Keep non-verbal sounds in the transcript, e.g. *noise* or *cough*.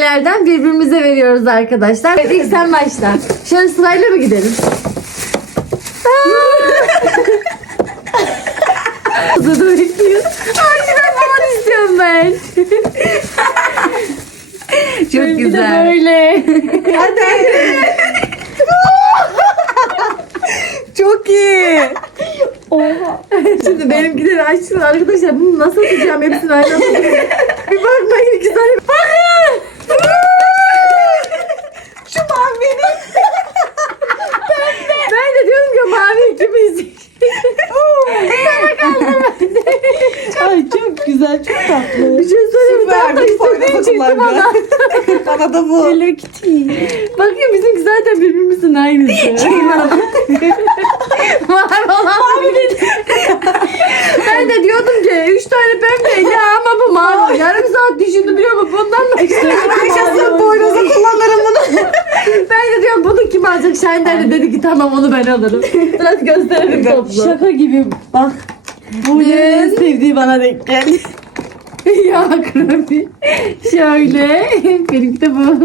hediyelerden birbirimize veriyoruz arkadaşlar. *laughs* İlk sen başla. Şöyle sırayla mı gidelim? *laughs* Dur bekliyor. Ay ben falan istiyorum ben. Çok de güzel. böyle. Hadi hadi. *laughs* Çok iyi. Şimdi benimkileri açsın arkadaşlar. Bunu nasıl atacağım hepsini aynı anda. Bir bakmayın iki tane. Bakın. Şu mahvenin. Ben de diyorum ki mavi kimi izleyecek? Ay çok güzel, çok tatlı. Bir şey söyleyeyim. mi? Tam da çıktı bana. da bu. Hello Kitty. Bakın bizimki zaten birbirimizin aynısı. Mavi olan Ben de diyordum ki üç tane pembe ya ama bu mavi. Yarım saat düşündüm biliyor musun? Bundan da işte. Yaşasın boynuza kullanırım bunu. Ben de diyorum alacak? Şahin de dedi ki tamam onu ben alırım. Biraz gösterelim toplu. Şaka gibi bak. Bu en sevdiği bana denk geldi. *laughs* ya kropi. Şöyle. Benimki de bu.